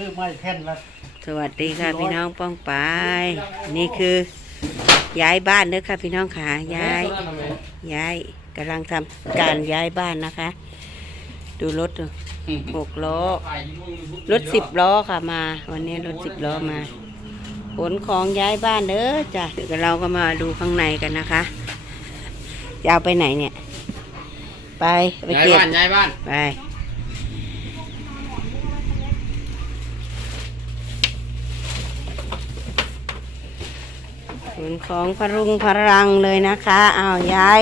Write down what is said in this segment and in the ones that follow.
ซื้อไม้แผ่นละสวัสดีค่ะพี่น้องป้องปายนี่คือย้ายบ้านเด้อค่ะพี่น้องค่ะย้าย ย้ายกำลังทำการย้ายบ้านนะคะ ดูรถดูหกล้อ รถสิบล้อค่ะมา วันนี้รถสิบล้อมาขนของย้ายบ้านเด้อจ้ะเดี๋ยวเราก็มาดูข้างในกันนะคะจะเอาไปไหนเนี่ย ไปไปย้ายเก็บบ้านย้ายบ้านไป ขนของพรุงพรังเลยนะคะเอาย้าย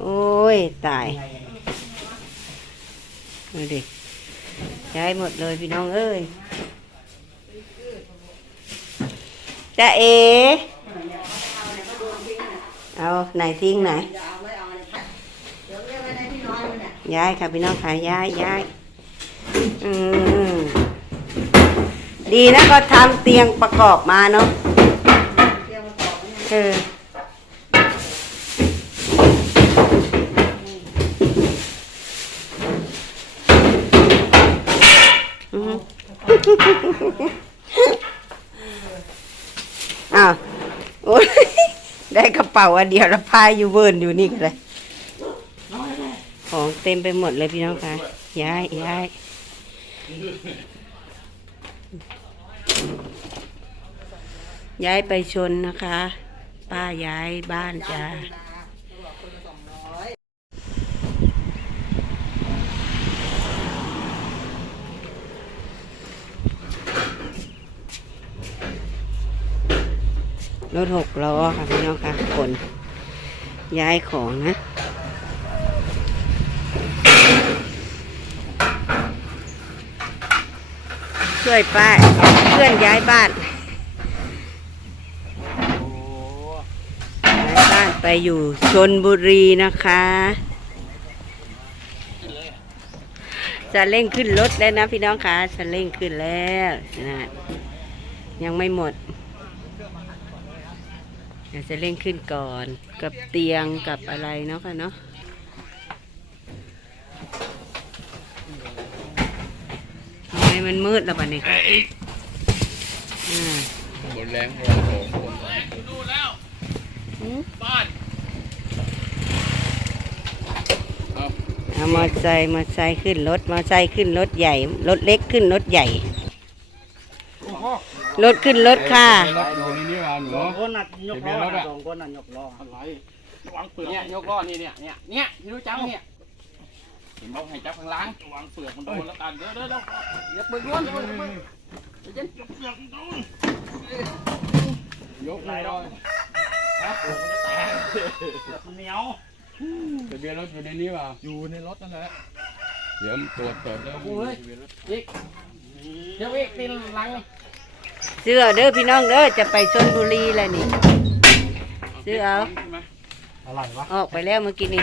โอ้ย ตายดูดิย้ายหมดเลยพี่น้องเอ้ยจะเอเอาไหนทิ้งไหนย้ายค่ะพี่น้องค่ะย้ายย้ายอืมดีนะก็ทำเตียงประกอบมาเนาะ เอออืมอ้าวโอ้ยได้กระเป๋าอันเดียวแล้วพายอยู่เวิร์นอยู่นี่กันเลยของเต็มไปหมดเลยพี่น้องคะย้ายย้ายย้ายไปชนนะคะ ป้าย้ายบ้านจ้ารถหกล้อค่ะพี่น้องค่ะคนย้ายของนะช่วยป้าเพื่อนย้ายบ้านย้ายบ้านไป อยู่ชนบุรีนะคะจะเร่งขึ้นรถแล้วนะพี่น้องคะจะเร่งขึ้นแล้วนะยังไม่หมดเดี๋ยวจะเร่งขึ้นก่อนกับเตียงกับอะไรเนาะค่ะเนาะทำไมมันมืดแล้วบัดนี้อ่าหมดแรงโอ้โหคนอืมบ้านเอา เอา มอไซค์มอไซค์ขึ้นรถมอไซค์ขึ้นรถใหญ่ รถเล็กขึ้นรถใหญ่ รถขึ้นรถค่ะรถดูนี่นี่ว่าหนูสองคนน่ะยกล้อทะเบียนรถอะสองคนน่ะยกล้ออะไรวางเปลือกเนี่ยยกล้อนี่เนี่ยเนี่ยเนี่ยที่รู้จักเนี่ยเห็นบอกให้จับข้างหล่างวางเปลือกมันโดนแล้วกันเด้อเด้อเด้ออย่าเปิดล้วนอย่าเปิดล้วนเดี๋ยวเย็นเปลือกมันโดนยกเลยครับเปลือกมันจะแตกมันเหนียว ทะเบียนรถอยู่ในนี้ว่าอยู่ในรถนั่นแหละเดี๋ยวตรวจสอบแล้วโอ้ยอีกเดี๋ยวอีกตีนหลังเสื้อเด้อพี่น้องเด้อจะไปชนบุรีแล้วนี่ซื้อเอาอะไรวะออกไปแล้วเมื่อกี้นี่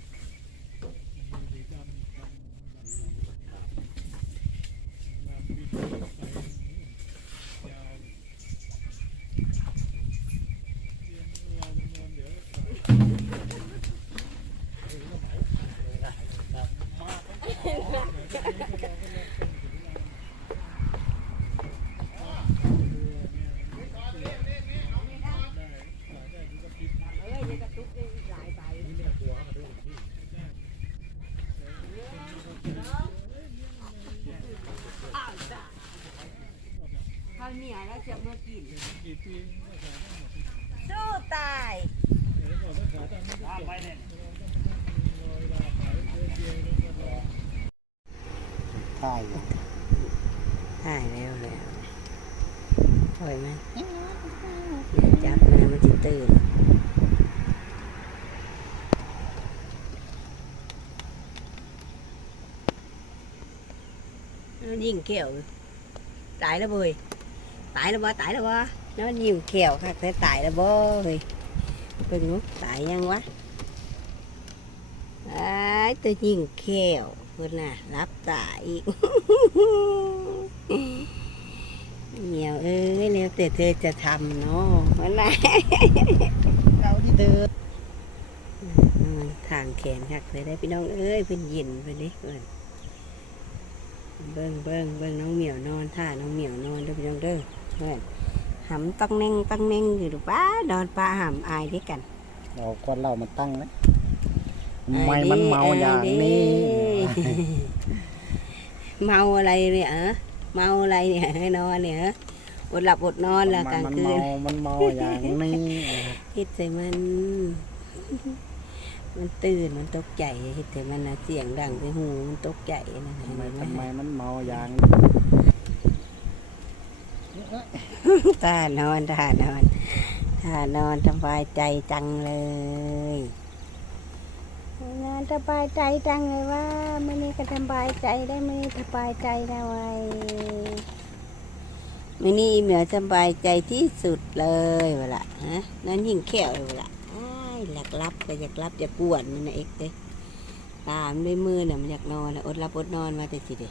แล้วจะมากินสู้ตายว่าไปเนี่ยถ่ายอยู่ตายแล้วแล้วปล่อยมันอย่าจับมันมันจะตื่น nó ยิงเขียวตายแล้วบย ตายแล้วบ่ตายแล้วบ่ nó ยิงเขียวค่ะแต่ตายแล้วบ่เฮ้ยเพิ่งนุ๊กตายยังวะไอ้ายตัวยิงเขียวเพิ่นน่ะรับตายอีกเหนียวเอ้ยแล้วแต่เธอจะทำเนาะมันน่ะเราที่เดินมันทางแขนหักเลยได้พี่น้องเอ้ยเป็นเย็นไปเลยเอิ้นเบิ้งเบิ้งเบิ้งน้องเหมียวนอนท่าน้องเหมียวนอนเด้อพี่น้องเด้อ เพื่อนหำตั้งแน่งตั้งแน่งอยู่ดูป้านอนป้าหำอายด้วยกันเราคนเรามันตั้งนะไม่มันเมาอย่างนี้อายดิเมาอะไรเนี่ยเออเมาอะไรเนี่ยให้นอนเนี่ยเหรออดหลับอดนอนละกลางมันคืเมานมันเมาอย่างนี้เฮ็ดใส่มัน มันตื่นมันตกใจเฮ็ดใส่มันนะเสียงดังใส่หูมันตกใจนะทำไมเห็นทำไหไมมมันเมาอย่าง ตานอนตานอนตานอนสบายใจจังเลยนอนสบายใจจังเลยว่ามื่อนี้ก็สบายใจได้มื่อนี้สบายใจได้ไว้มื่อนี้เหมียวสบายใจที่สุดเลยเวละฮะนั่นยิ่งแข็วเลยเวละอ้ายหลักลับก็อยากรับอยากกวนมันนะเอ็กเด้ตามด้วยมือเนี่ยมันอยากนอนนะอดรับอดนอนมาแต่สิเด้